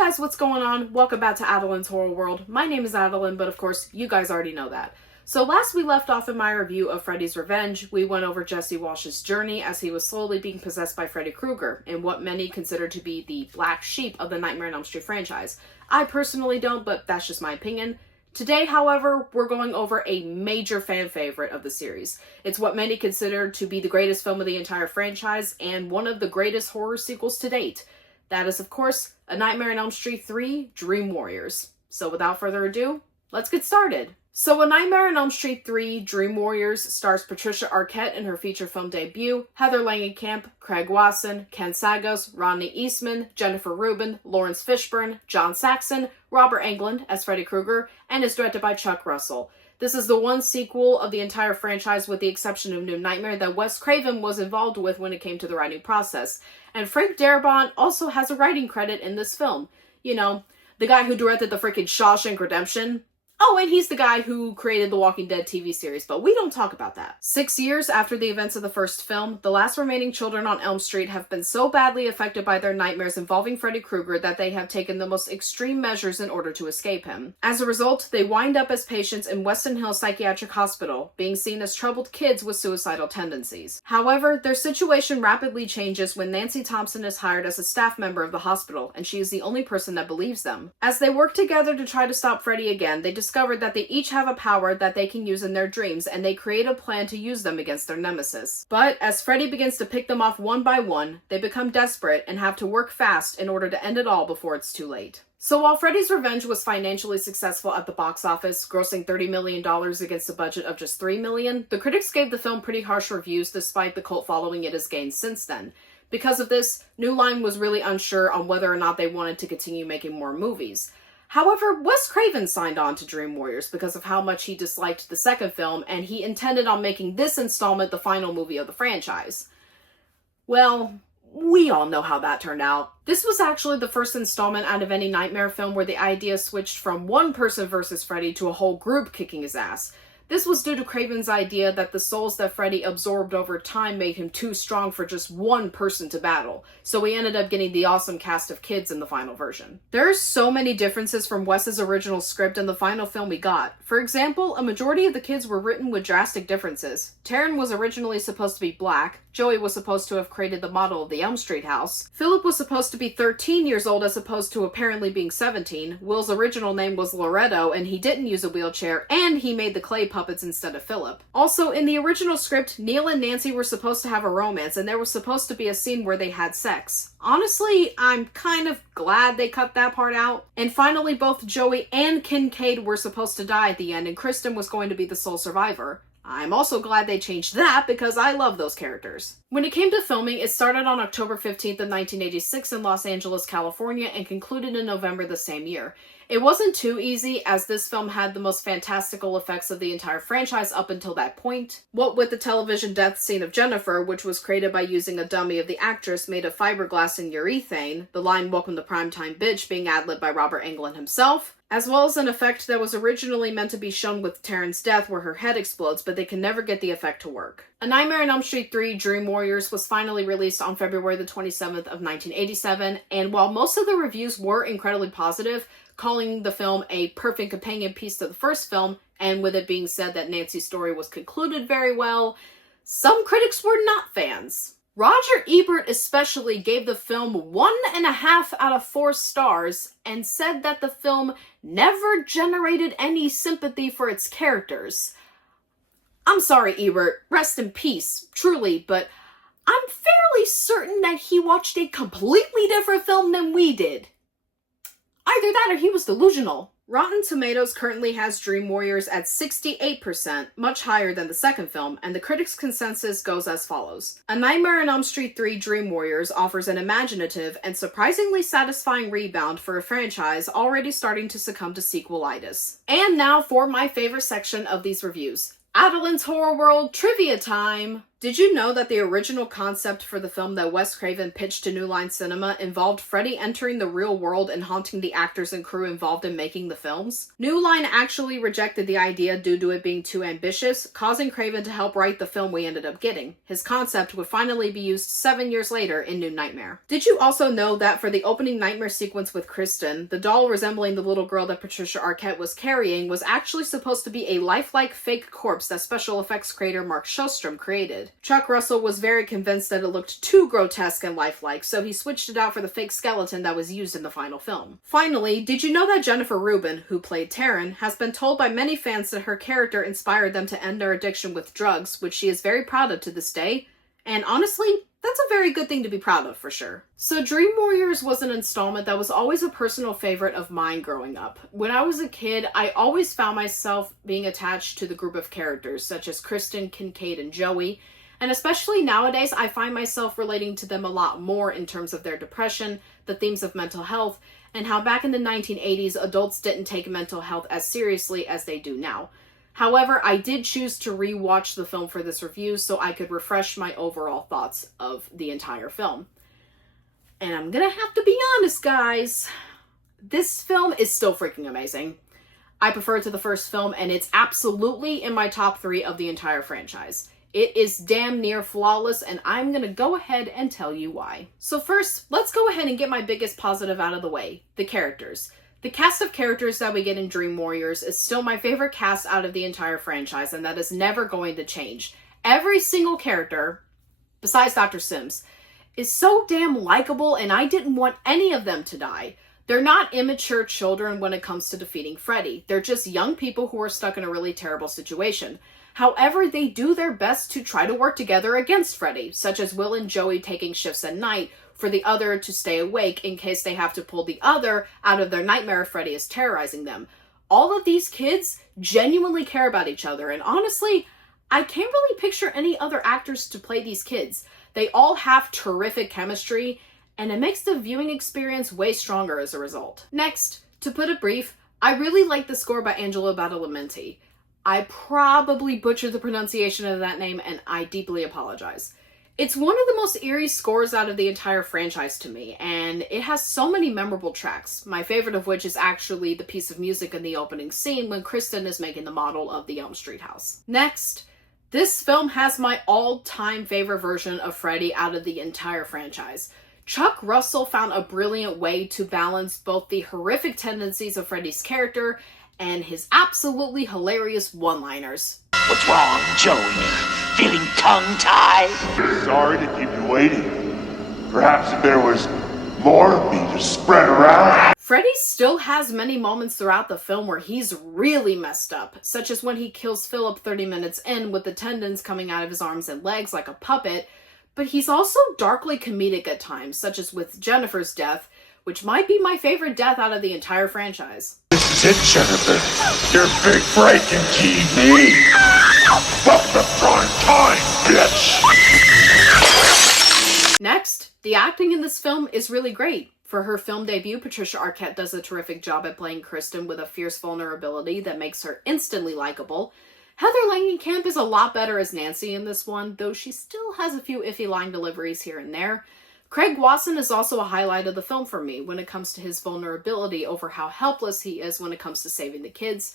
guys, what's going on? Welcome back to Adeline's Horror World. My name is Adeline, but of course, you guys already know that. So last we left off in my review of Freddy's Revenge, we went over Jesse Walsh's journey as he was slowly being possessed by Freddy Krueger, in what many consider to be the black sheep of the Nightmare on Elm Street franchise. I personally don't, but that's just my opinion. Today, however, we're going over a major fan favorite of the series. It's what many consider to be the greatest film of the entire franchise, and one of the greatest horror sequels to date. That is, of course, A Nightmare on Elm Street 3, Dream Warriors. So without further ado, let's get started. So A Nightmare on Elm Street 3, Dream Warriors stars Patricia Arquette in her feature film debut, Heather Langenkamp, Craig Wesson, Ken Sagoes, Rodney Eastman, Jennifer Rubin, Laurence Fishburne, John Saxon, Robert Englund as Freddy Krueger, and is directed by Chuck Russell. This is the one sequel of the entire franchise, with the exception of New Nightmare, that Wes Craven was involved with when it came to the writing process. And Frank Darabont also has a writing credit in this film. You know, the guy who directed the freaking Shawshank Redemption. Oh, and he's the guy who created the Walking Dead TV series, but we don't talk about that. 6 years after the events of the first film, the last remaining children on Elm Street have been so badly affected by their nightmares involving Freddy Krueger that they have taken the most extreme measures in order to escape him. As a result, they wind up as patients in Westin Hills Psychiatric Hospital, being seen as troubled kids with suicidal tendencies. However, their situation rapidly changes when Nancy Thompson is hired as a staff member of the hospital, and she is the only person that believes them. As they work together to try to stop Freddy again, they discovered that they each have a power that they can use in their dreams, and they create a plan to use them against their nemesis. But as Freddy begins to pick them off one by one, they become desperate and have to work fast in order to end it all before it's too late. So while Freddy's Revenge was financially successful at the box office, grossing $30 million against a budget of just $3 million, the critics gave the film pretty harsh reviews despite the cult following it has gained since then. Because of this, New Line was really unsure on whether or not they wanted to continue making more movies. However, Wes Craven signed on to Dream Warriors because of how much he disliked the second film, and he intended on making this installment the final movie of the franchise. Well, we all know how that turned out. This was actually the first installment out of any Nightmare film where the idea switched from one person versus Freddy to a whole group kicking his ass. This was due to Craven's idea that the souls that Freddy absorbed over time made him too strong for just one person to battle, so we ended up getting the awesome cast of kids in the final version. There are so many differences from Wes's original script and the final film we got. For example, a majority of the kids were written with drastic differences. Taryn was originally supposed to be black, Joey was supposed to have created the model of the Elm Street house, Philip was supposed to be 13 years old as opposed to apparently being 17, Will's original name was Loretto and he didn't use a wheelchair, and he made the clay puppets instead of Philip. Also, in the original script, Neil and Nancy were supposed to have a romance, and there was supposed to be a scene where they had sex. Honestly, I'm kind of glad they cut that part out. And finally, both Joey and Kincaid were supposed to die at the end, and Kristen was going to be the sole survivor. I'm also glad they changed that because I love those characters. When it came to filming, it started on October 15th of 1986 in Los Angeles, California, and concluded in November the same year. It wasn't too easy, as this film had the most fantastical effects of the entire franchise up until that point. What with the television death scene of Jennifer, which was created by using a dummy of the actress made of fiberglass and urethane, the line "Welcome to Primetime Bitch" being ad-libbed by Robert Englund himself, as well as an effect that was originally meant to be shown with Taryn's death where her head explodes, but they can never get the effect to work. A Nightmare on Elm Street 3, Dream Warriors was finally released on February the 27th of 1987, and while most of the reviews were incredibly positive, calling the film a perfect companion piece to the first film, and with it being said that Nancy's story was concluded very well, some critics were not fans. Roger Ebert especially gave the film 1.5 out of 4 stars and said that the film never generated any sympathy for its characters. I'm sorry, Ebert, rest in peace, truly, but I'm fairly certain that he watched a completely different film than we did. Either that or he was delusional. Rotten Tomatoes currently has Dream Warriors at 68%, much higher than the second film, and the critics' consensus goes as follows. A Nightmare on Elm Street 3 Dream Warriors offers an imaginative and surprisingly satisfying rebound for a franchise already starting to succumb to sequelitis. And now for my favorite section of these reviews. Adeline's Horror World Trivia Time! Did you know that the original concept for the film that Wes Craven pitched to New Line Cinema involved Freddy entering the real world and haunting the actors and crew involved in making the films? New Line actually rejected the idea due to it being too ambitious, causing Craven to help write the film we ended up getting. His concept would finally be used 7 years later in New Nightmare. Did you also know that for the opening nightmare sequence with Kristen, the doll resembling the little girl that Patricia Arquette was carrying was actually supposed to be a lifelike fake corpse that special effects creator Mark Shostrom created? Chuck Russell was very convinced that it looked too grotesque and lifelike, so he switched it out for the fake skeleton that was used in the final film. Finally, did you know that Jennifer Rubin, who played Taryn, has been told by many fans that her character inspired them to end their addiction with drugs, which she is very proud of to this day? And honestly, that's a very good thing to be proud of, for sure. So Dream Warriors was an installment that was always a personal favorite of mine growing up. When I was a kid, I always found myself being attached to the group of characters, such as Kristen, Kincaid, and Joey. And especially nowadays, I find myself relating to them a lot more in terms of their depression, the themes of mental health, and how back in the 1980s, adults didn't take mental health as seriously as they do now. However, I did choose to re-watch the film for this review so I could refresh my overall thoughts of the entire film. And I'm gonna have to be honest, guys. This film is still freaking amazing. I prefer it to the first film, and it's absolutely in my top 3 of the entire franchise. It is damn near flawless, and I'm gonna go ahead and tell you why. So first, let's go ahead and get my biggest positive out of the way, the characters. The cast of characters that we get in Dream Warriors is still my favorite cast out of the entire franchise, and that is never going to change. Every single character, besides Dr. Sims, is so damn likable, and I didn't want any of them to die. They're not immature children when it comes to defeating Freddy. They're just young people who are stuck in a really terrible situation. However, they do their best to try to work together against Freddy, such as Will and Joey taking shifts at night for the other to stay awake in case they have to pull the other out of their nightmare if Freddy is terrorizing them. All of these kids genuinely care about each other, and honestly, I can't really picture any other actors to play these kids. They all have terrific chemistry, and it makes the viewing experience way stronger as a result. Next, to put it brief, I really like the score by Angelo Badalamenti. I probably butchered the pronunciation of that name, and I deeply apologize. It's one of the most eerie scores out of the entire franchise to me, and it has so many memorable tracks, my favorite of which is actually the piece of music in the opening scene when Kristen is making the model of the Elm Street house. Next, this film has my all-time favorite version of Freddy out of the entire franchise. Chuck Russell found a brilliant way to balance both the horrific tendencies of Freddy's character and his absolutely hilarious one-liners. What's wrong, Joey? Feeling tongue-tied? Sorry to keep you waiting. Perhaps if there was more of me to spread around. Freddy still has many moments throughout the film where he's really messed up, such as when he kills Philip 30 minutes in with the tendons coming out of his arms and legs like a puppet, but he's also darkly comedic at times, such as with Jennifer's death, which might be my favorite death out of the entire franchise. This is it, Jennifer. Your big break in TV. Welcome to prime time, bitch. Next, the acting in this film is really great. For her film debut, Patricia Arquette does a terrific job at playing Kristen with a fierce vulnerability that makes her instantly likable. Heather Langenkamp is a lot better as Nancy in this one, though she still has a few iffy line deliveries here and there. Craig Wesson is also a highlight of the film for me when it comes to his vulnerability over how helpless he is when it comes to saving the kids.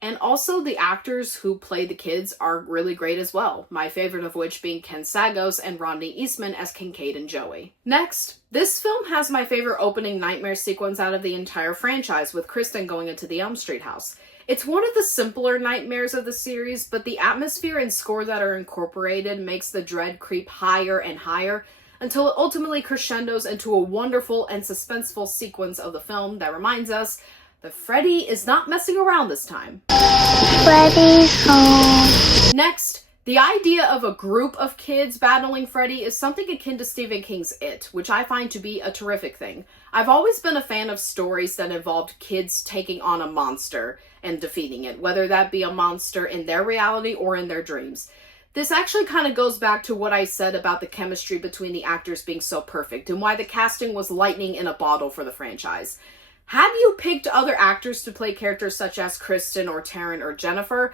And also the actors who play the kids are really great as well, my favorite of which being Ken Sagoes and Rodney Eastman as Kincaid and Joey. Next, this film has my favorite opening nightmare sequence out of the entire franchise with Kristen going into the Elm Street house. It's one of the simpler nightmares of the series, but the atmosphere and score that are incorporated makes the dread creep higher and higher, until it ultimately crescendos into a wonderful and suspenseful sequence of the film that reminds us that Freddy is not messing around this time. Freddy's home. Next, the idea of a group of kids battling Freddy is something akin to Stephen King's It, which I find to be a terrific thing. I've always been a fan of stories that involved kids taking on a monster and defeating it, whether that be a monster in their reality or in their dreams. This actually kind of goes back to what I said about the chemistry between the actors being so perfect and why the casting was lightning in a bottle for the franchise. Had you picked other actors to play characters such as Kristen or Taryn or Jennifer,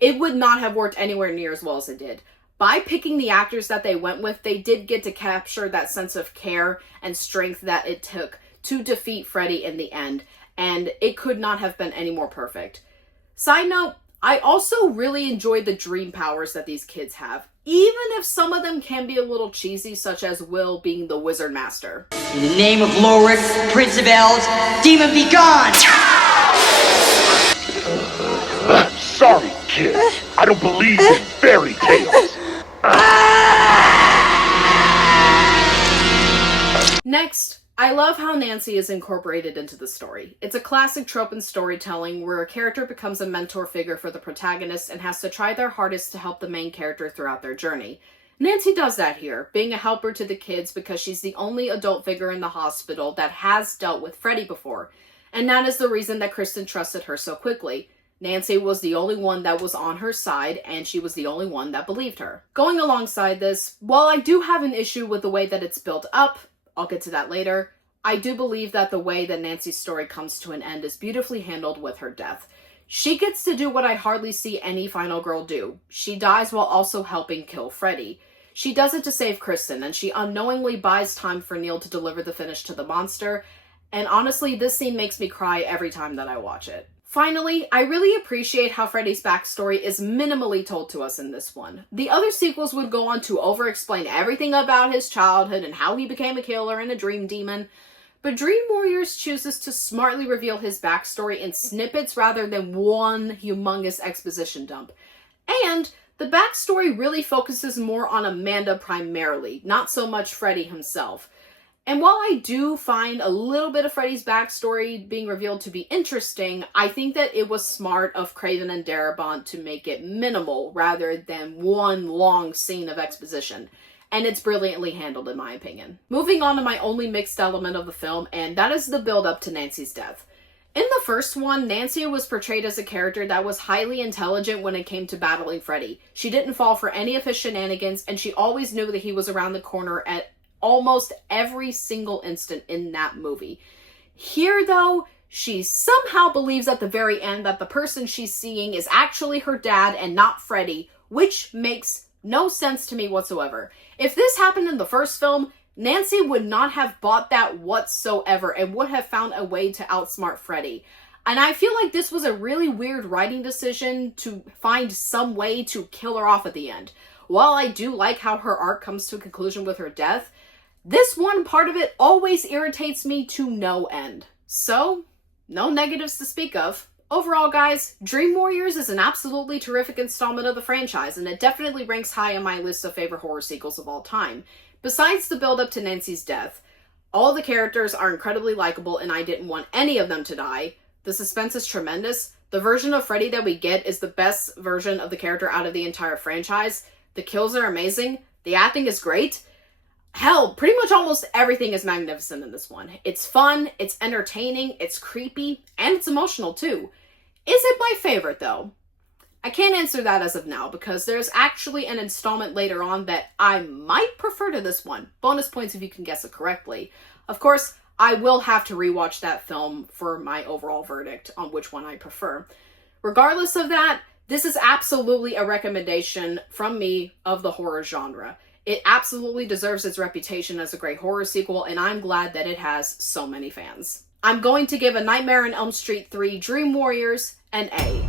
it would not have worked anywhere near as well as it did. By picking the actors that they went with, they did get to capture that sense of care and strength that it took to defeat Freddy in the end, and it could not have been any more perfect. Side note, I also really enjoyed the dream powers that these kids have, even if some of them can be a little cheesy, such as Will being the Wizard Master. In the name of Laurence, Prince of Elves, demon be gone! Sorry, kid. I don't believe in fairy tales. Next, I love how Nancy is incorporated into the story. It's a classic trope in storytelling where a character becomes a mentor figure for the protagonist and has to try their hardest to help the main character throughout their journey. Nancy does that here, being a helper to the kids because she's the only adult figure in the hospital that has dealt with Freddy before, and that is the reason that Kristen trusted her so quickly. Nancy was the only one that was on her side, and she was the only one that believed her. Going alongside this, while I do have an issue with the way that it's built up, I'll get to that later, I do believe that the way that Nancy's story comes to an end is beautifully handled with her death. She gets to do what I hardly see any final girl do. She dies while also helping kill Freddy. She does it to save Kristen, and she unknowingly buys time for Neil to deliver the finish to the monster, and honestly, this scene makes me cry every time that I watch it. Finally, I really appreciate how Freddy's backstory is minimally told to us in this one. The other sequels would go on to over-explain everything about his childhood and how he became a killer and a dream demon, but Dream Warriors chooses to smartly reveal his backstory in snippets rather than one humongous exposition dump. And the backstory really focuses more on Amanda primarily, not so much Freddy himself. And while I do find a little bit of Freddy's backstory being revealed to be interesting, I think that it was smart of Craven and Darabont to make it minimal rather than one long scene of exposition. And it's brilliantly handled in my opinion. Moving on to my only mixed element of the film, and that is the build up to Nancy's death. In the first one, Nancy was portrayed as a character that was highly intelligent when it came to battling Freddy. She didn't fall for any of his shenanigans, and she always knew that he was around the corner at almost every single instant in that movie. Here, though, she somehow believes at the very end that the person she's seeing is actually her dad and not Freddy, which makes no sense to me whatsoever. If this happened in the first film, Nancy would not have bought that whatsoever and would have found a way to outsmart Freddy. And I feel like this was a really weird writing decision to find some way to kill her off at the end. While I do like how her arc comes to a conclusion with her death, this one part of it always irritates me to no end. So, no negatives to speak of. Overall, guys, Dream Warriors is an absolutely terrific installment of the franchise, and it definitely ranks high on my list of favorite horror sequels of all time. Besides the build-up to Nancy's death, all the characters are incredibly likable, and I didn't want any of them to die. The suspense is tremendous. The version of Freddy that we get is the best version of the character out of the entire franchise. The kills are amazing. The acting is great. Hell, pretty much almost everything is magnificent in this one. It's fun, it's entertaining, it's creepy, and it's emotional too. Is it my favorite though? I can't answer that as of now because there's actually an installment later on that I might prefer to this one. Bonus points if you can guess it correctly. Of course, I will have to rewatch that film for my overall verdict on which one I prefer. Regardless of that, this is absolutely a recommendation from me of the horror genre. It absolutely deserves its reputation as a great horror sequel, and I'm glad that it has so many fans. I'm going to give A Nightmare on Elm Street 3 Dream Warriors an A.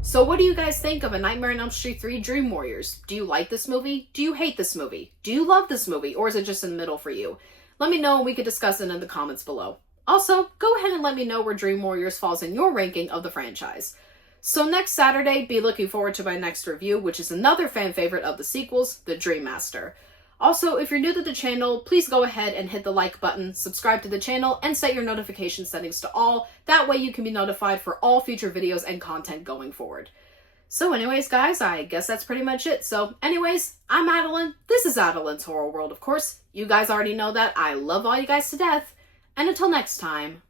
So what do you guys think of A Nightmare on Elm Street 3 Dream Warriors? Do you like this movie? Do you hate this movie? Do you love this movie? Or is it just in the middle for you? Let me know and we could discuss it in the comments below. Also, go ahead and let me know where Dream Warriors falls in your ranking of the franchise. So next Saturday, be looking forward to my next review, which is another fan favorite of the sequels, The Dream Master. Also, if you're new to the channel, please go ahead and hit the like button, subscribe to the channel, and set your notification settings to all. That way you can be notified for all future videos and content going forward. So anyways, guys, I guess that's pretty much it. So anyways, I'm Adeline. This is Adeline's Horror World, of course. You guys already know that. I love all you guys to death. And until next time,